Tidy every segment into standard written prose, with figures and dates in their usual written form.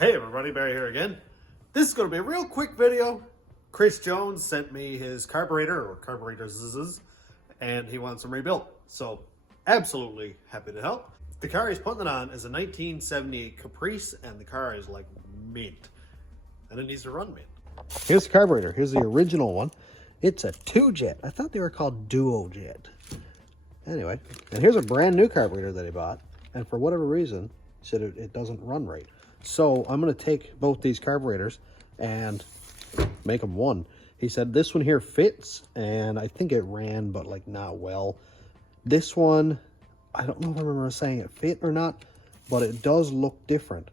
Hey everybody, Barry here again. This is going to be a real quick video. Chris Jones sent me his carburetor or carburetors and he wants them rebuilt. So absolutely happy to help. The car he's putting it on is a 1978 Caprice and the car is like mint. And it needs to run mint. Here's the carburetor. Here's the original one. It's a 2-jet. I thought they were called duo-jet. Anyway, and here's a brand new carburetor that he bought. And for whatever reason, he said it doesn't run right. So I'm going to take both these carburetors and make them one. He said this one here fits, and I think it ran, but like not well. This one, I don't know if I remember saying it fit or not, but it does look different.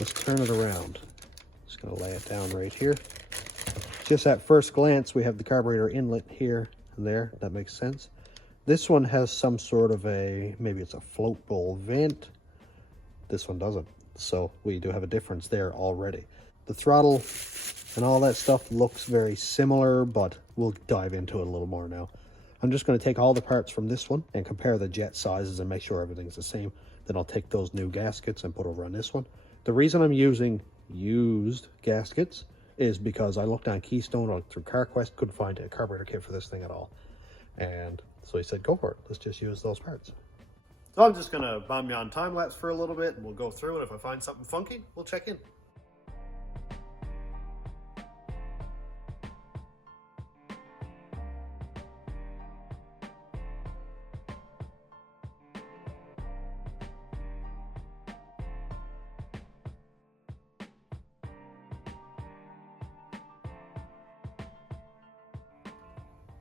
Let's turn it around. Just going to lay it down right here. Just at first glance, we have the carburetor inlet here and there. That makes sense. This one has some sort of maybe it's a float bowl vent. This one doesn't. So we do have a difference there already. The throttle and all that stuff looks very similar, but we'll dive into it a little more now. I'm just going to take all the parts from this one and compare the jet sizes and make sure everything's the same. Then I'll take those new gaskets and put over on this one. The reason I'm using used gaskets is because I looked on Keystone or through Carquest, couldn't find a carburetor kit for this thing at all. And so he said, go for it. Let's just use those parts. So I'm just going to bomb you on time lapse for a little bit and we'll go through it. If I find something funky, we'll check in.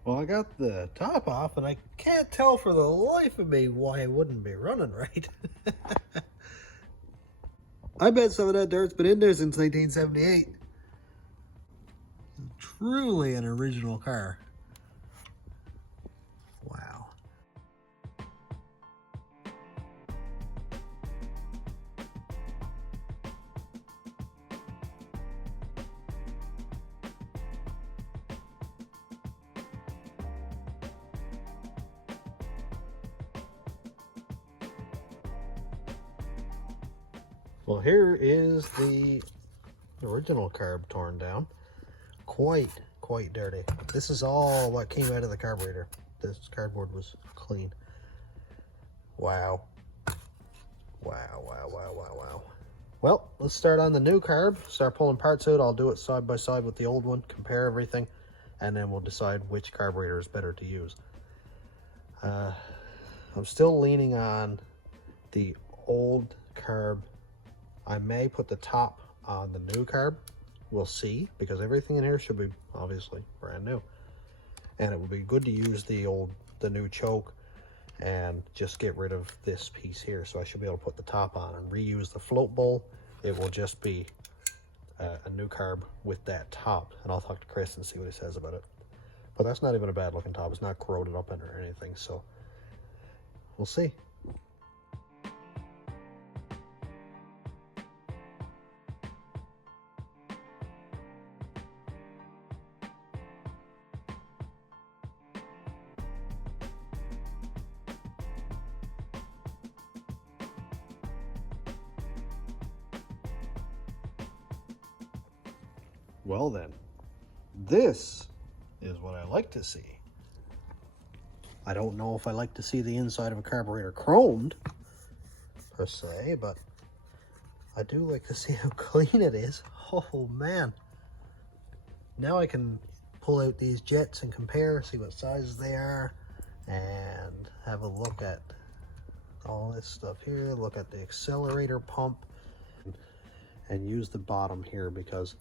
Well, I got the top off and I can't tell for the life of me why it wouldn't be running right. I bet some of that dirt's been in there since 1978. Truly an original car. Wow. Well, here is the original carb torn down. Quite dirty. This is all what came out of the carburetor. This cardboard was clean. Wow. Wow. Well, let's start on the new carb. Start pulling parts out. I'll do it side by side with the old one, compare everything, and then we'll decide which carburetor is better to use. I'm still leaning on the old carb. I may put the top on the new carb. We'll see, because everything in here should be obviously brand new. And it would be good to use the new choke and just get rid of this piece here. So I should be able to put the top on and reuse the float bowl. It will just be a new carb with that top. And I'll talk to Chris and see what he says about it. But that's not even a bad looking top. It's not corroded up in or anything. So we'll see. Well then, this is what I like to see. I don't know if I like to see the inside of a carburetor chromed, per se, but I do like to see how clean it is. Oh man. Now I can pull out these jets and compare, see what sizes they are, and have a look at all this stuff here, look at the accelerator pump, and use the bottom here because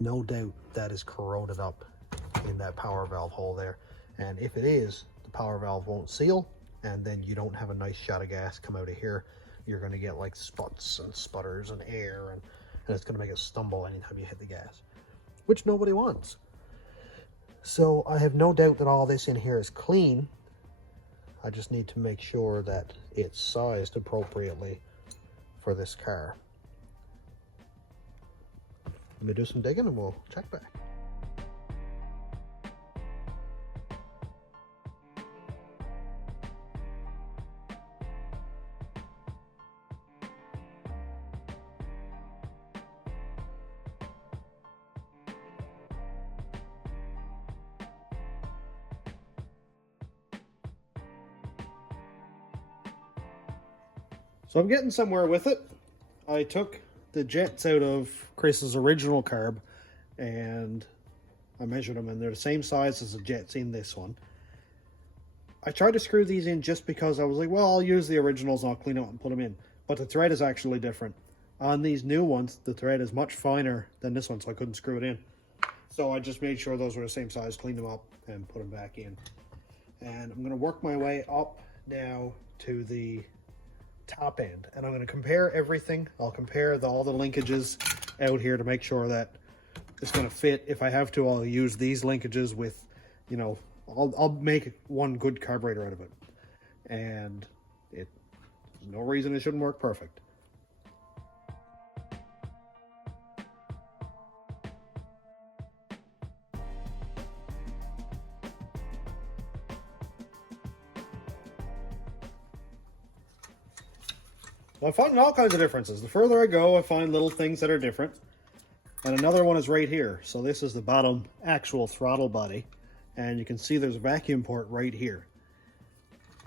no doubt that is corroded up in that power valve hole there. And if it is, the power valve won't seal, and then you don't have a nice shot of gas come out of here. You're going to get like sputs and sputters and air, and it's going to make it stumble anytime you hit the gas, which nobody wants. So I have no doubt that all this in here is clean. I just need to make sure that it's sized appropriately for this car. Let me do some digging and we'll check back. So I'm getting somewhere with it. I took the jets out of Chris's original carb and I measured them, and they're the same size as the jets in this one. I tried to screw these in just because I was like, well, I'll use the originals and I'll clean them up and put them in. But the thread is actually different. On these new ones, the thread is much finer than this one, so I couldn't screw it in. So I just made sure those were the same size, cleaned them up, and put them back in. And I'm going to work my way up now to the top end. And I'm going to compare everything. I'll compare all the linkages out here to make sure that it's going to fit. If I have to, I'll use these linkages with, you know, I'll make one good carburetor out of it. And there's no reason it shouldn't work perfect. So I'm finding all kinds of differences. The further I go, I find little things that are different. And another one is right here. So this is the bottom actual throttle body. And you can see there's a vacuum port right here.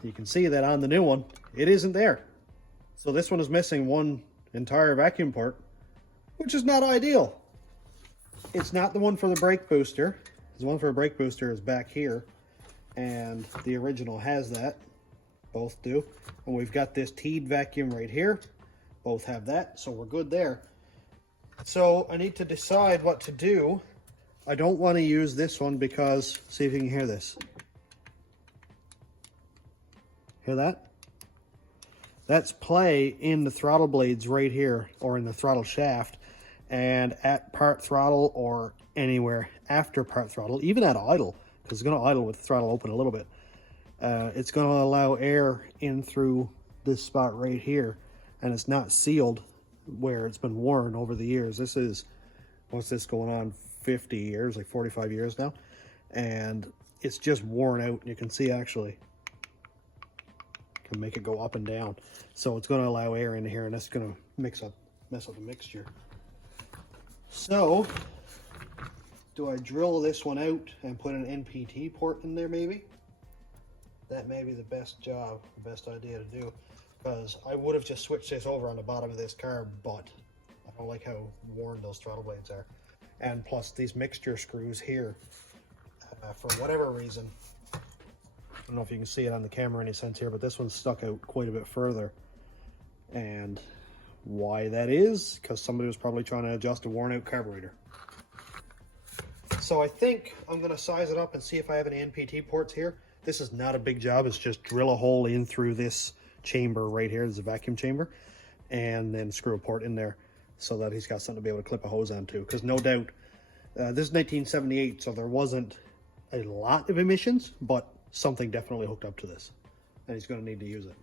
You can see that on the new one, it isn't there. So this one is missing one entire vacuum port, which is not ideal. It's not the one for the brake booster. The one for the brake booster is back here. And the original has that. Both do. And we've got this teed vacuum right here. Both have that, so we're good there. So I need to decide what to do. I don't want to use this one because, see if you can hear this. Hear that? That's play in the throttle blades right here, or in the throttle shaft. And at part throttle or anywhere after part throttle, even at idle, because it's going to idle with the throttle open a little bit. It's going to allow air in through this spot right here, and it's not sealed where it's been worn over the years. This is, what's this going on, 50 years, like 45 years now, and it's just worn out. You can see actually can make it go up and down, so it's going to allow air in here, and that's going to mess up the mixture. So do I drill this one out and put an NPT port in there? Maybe that may be the best idea to do, because I would have just switched this over on the bottom of this carb, but I don't like how worn those throttle blades are. And plus these mixture screws here, for whatever reason, I don't know if you can see it on the camera in any sense here, but this one's stuck out quite a bit further. And why that is, because somebody was probably trying to adjust a worn out carburetor. So I think I'm going to size it up and see if I have any NPT ports here. This is not a big job. It's just drill a hole in through this chamber right here. There's a vacuum chamber, and then screw a port in there so that he's got something to be able to clip a hose onto. Because no doubt, this is 1978, so there wasn't a lot of emissions, but something definitely hooked up to this, and he's going to need to use it.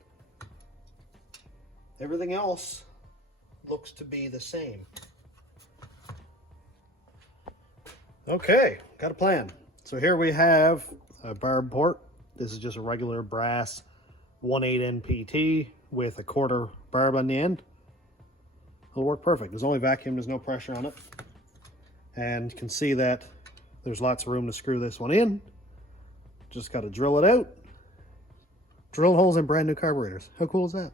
Everything else looks to be the same. Okay, got a plan. So here we have a barb port. This is just a regular brass 1/8 NPT with a 1/4 barb on the end. It'll work perfect. There's only vacuum, there's no pressure on it. And you can see that there's lots of room to screw this one in. Just got to drill it out. Drill holes in brand new carburetors. How cool is that?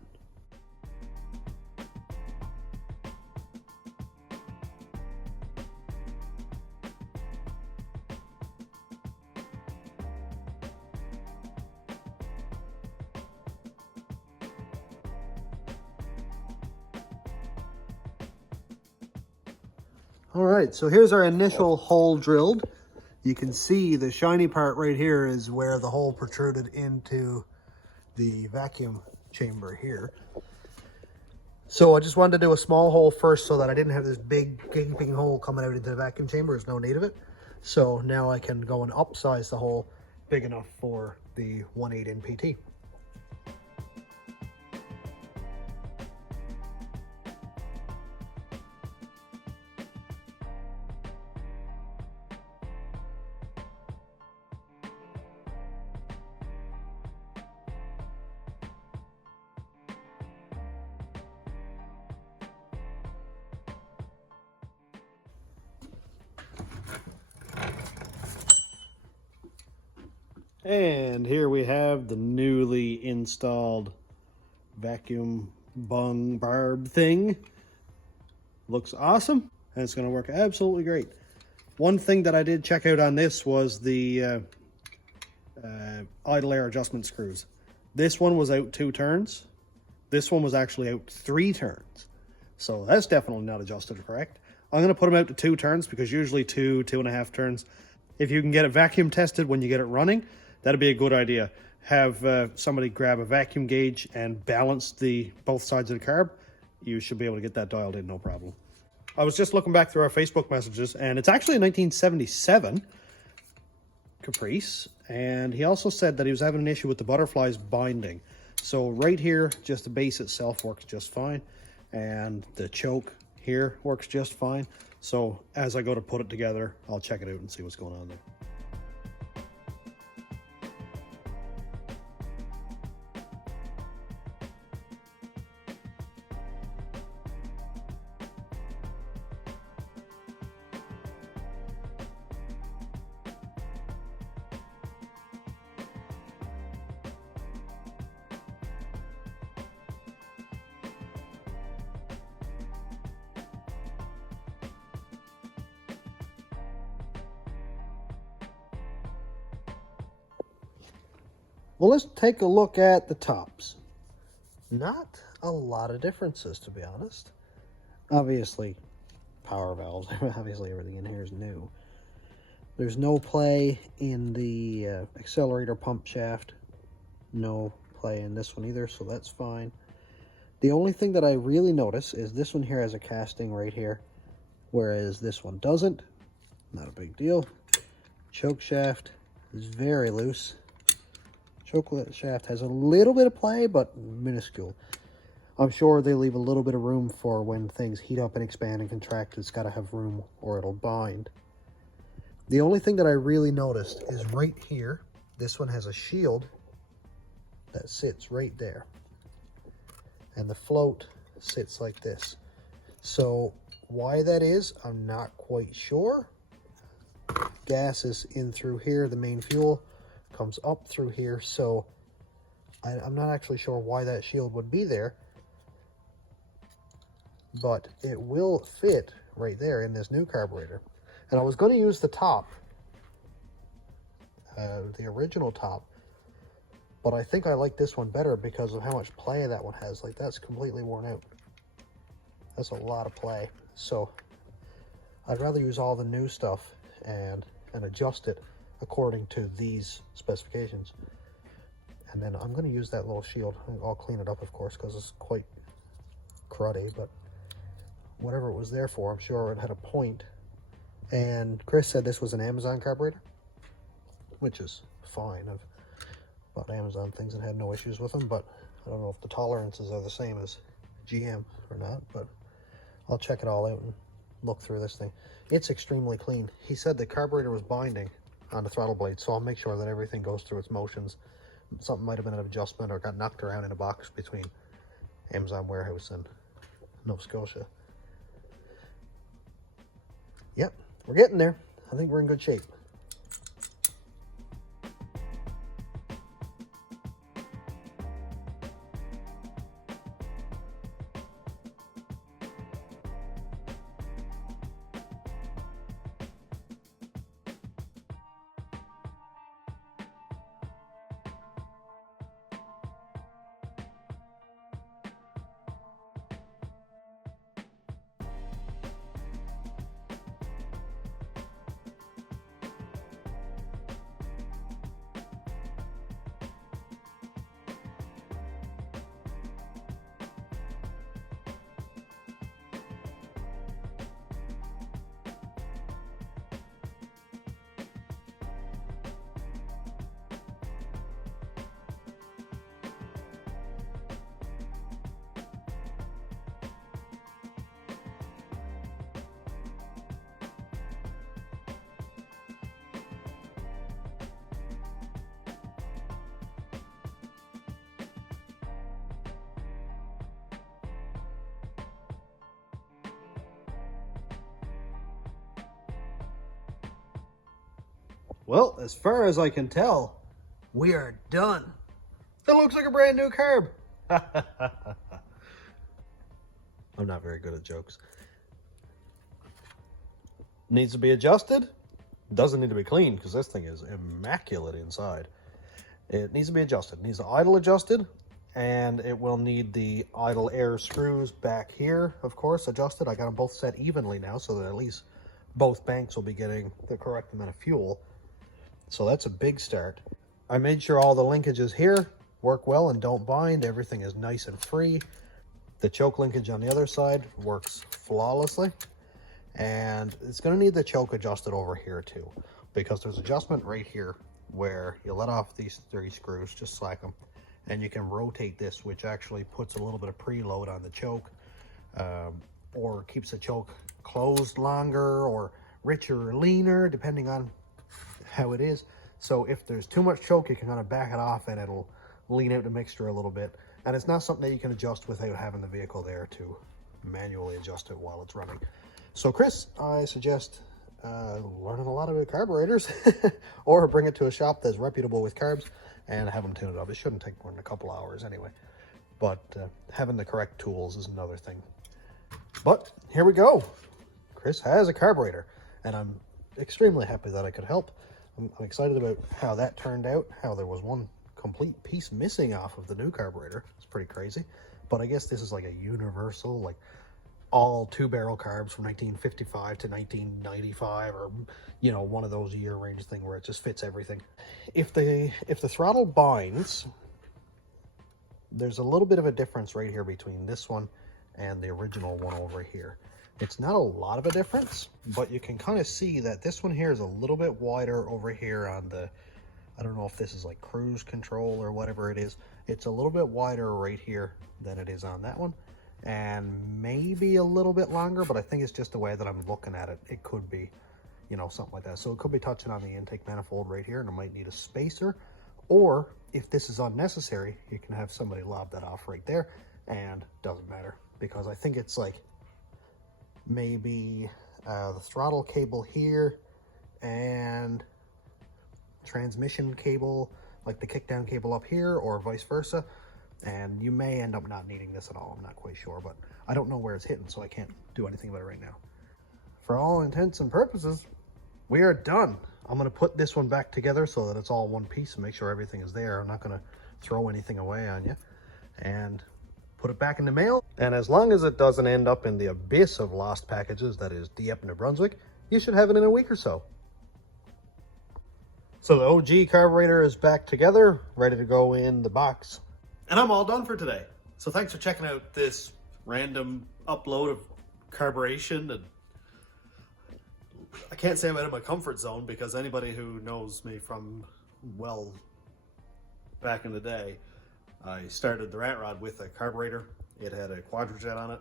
All right, so here's our initial hole drilled. You can see the shiny part right here is where the hole protruded into the vacuum chamber here. So I just wanted to do a small hole first so that I didn't have this big gaping hole coming out into the vacuum chamber. There's no need of it. So now I can go and upsize the hole big enough for the 1/8 NPT. And here we have the newly installed vacuum bung barb thing. Looks awesome, and it's going to work absolutely great. One thing that I did check out on this was the idle air adjustment screws. This one was out 2 turns. This one was actually out 3 turns. So that's definitely not adjusted correct. I'm going to put them out to 2 turns because usually 2.5 turns. If you can get it vacuum tested when you get it running, that'd be a good idea. Have somebody grab a vacuum gauge and balance both sides of the carb. You should be able to get that dialed in, no problem. I was just looking back through our Facebook messages, and it's actually a 1977 Caprice, and he also said that he was having an issue with the butterflies binding. So right here, just the base itself works just fine, and the choke here works just fine. So as I go to put it together, I'll check it out and see what's going on there. Well, let's take a look at the tops. Not a lot of differences, to be honest. Obviously, power valves. Obviously, everything in here is new. There's no play in the accelerator pump shaft. No play in this one either, so that's fine. The only thing that I really notice is this one here has a casting right here, whereas this one doesn't. Not a big deal. Choke shaft is very loose. Choke shaft has a little bit of play, but minuscule. I'm sure they leave a little bit of room for when things heat up and expand and contract. It's got to have room or it'll bind. The only thing that I really noticed is right here. This one has a shield that sits right there. And the float sits like this. So why that is, I'm not quite sure. Gas is in through here, the main fuel comes up through here, so I'm not actually sure why that shield would be there, but it will fit right there in this new carburetor. And I was going to use the top, the original top, but I think I like this one better because of how much play that one has. Like, that's completely worn out. That's a lot of play. So I'd rather use all the new stuff and adjust it according to these specifications. And then I'm going to use that little shield. I'll clean it up, of course, because it's quite cruddy, but whatever it was there for, I'm sure it had a point. And Chris said this was an Amazon carburetor, which is fine. I've bought Amazon things and had no issues with them, but I don't know if the tolerances are the same as GM or not, but I'll check it all out and look through this thing. It's extremely clean. He said the carburetor was binding on the throttle blade, so I'll make sure that everything goes through its motions. Something might have been an adjustment or got knocked around in a box between Amazon warehouse and Nova Scotia. Yep, we're getting there. I think we're in good shape. Well, as far as I can tell, we are done. That looks like a brand new carb. I'm not very good at jokes. Needs to be adjusted. Doesn't need to be cleaned because this thing is immaculate inside. It needs to be adjusted. It needs the idle adjusted, and it will need the idle air screws back here, of course, adjusted. I got them both set evenly now so that at least both banks will be getting the correct amount of fuel. So that's a big start. I made sure all the linkages here work well and don't bind. Everything is nice and free. The choke linkage on the other side works flawlessly. And it's going to need the choke adjusted over here too, because there's adjustment right here where you let off these 3 screws, just slack them, and you can rotate this, which actually puts a little bit of preload on the choke, or keeps the choke closed longer or richer or leaner, depending on how it is. So if there's too much choke, you can kind of back it off and it'll lean out the mixture a little bit. And it's not something that you can adjust without having the vehicle there to manually adjust it while it's running. So Chris, I suggest learning a lot about carburetors or bring it to a shop that's reputable with carbs and have them tune it up. It shouldn't take more than a couple hours anyway. But having the correct tools is another thing. But here we go. Chris has a carburetor, and I'm extremely happy that I could help. I'm excited about how that turned out, how there was one complete piece missing off of the new carburetor. It's pretty crazy. But I guess this is like a universal, like all 2-barrel carbs from 1955 to 1995, or you know, one of those year range thing where it just fits everything. If the throttle binds, there's a little bit of a difference right here between this one and the original one over here. It's not a lot of a difference, but you can kind of see that this one here is a little bit wider over here on the, I don't know if this is like cruise control or whatever it is. It's a little bit wider right here than it is on that one, and maybe a little bit longer, but I think it's just the way that I'm looking at it. It could be, you know, something like that. So it could be touching on the intake manifold right here, and it might need a spacer, or if this is unnecessary, you can have somebody lob that off right there, and doesn't matter, because I think it's like maybe the throttle cable here and transmission cable, like the kickdown cable up here, or vice versa. And you may end up not needing this at all. I'm not quite sure, but I don't know where it's hitting, so I can't do anything about it right now. For all intents and purposes, we are done. I'm going to put this one back together so that it's all one piece and make sure everything is there. I'm not going to throw anything away on you. And put it back in the mail. And as long as it doesn't end up in the abyss of lost packages that is Dieppe, New Brunswick, you should have it in a week or so. So the OG carburetor is back together, ready to go in the box. And I'm all done for today. So thanks for checking out this random upload of carburation. And I can't say I'm out of my comfort zone, because anybody who knows me from, well, back in the day, I started the Rat Rod with a carburetor. It had a quadrajet on it.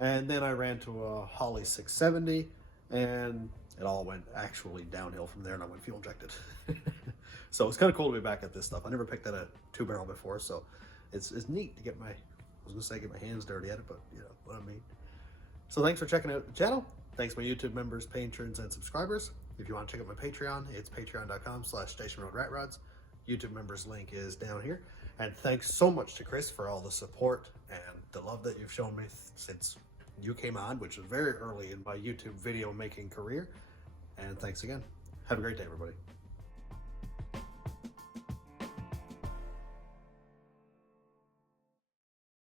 And then I ran to a Holly 670, and it all went actually downhill from there, and I went fuel injected. So it's kind of cool to be back at this stuff. I never picked at a 2-barrel before, so it's neat to get my, I was gonna say get my hands dirty at it, but you know what I mean. So thanks for checking out the channel. Thanks my YouTube members, patrons, and subscribers. If you want to check out my Patreon, it's patreon.com/stationroadratrods. YouTube members link is down here. And thanks so much to Chris for all the support and the love that you've shown me since you came on, which was very early in my YouTube video making career. And thanks again. Have a great day, everybody.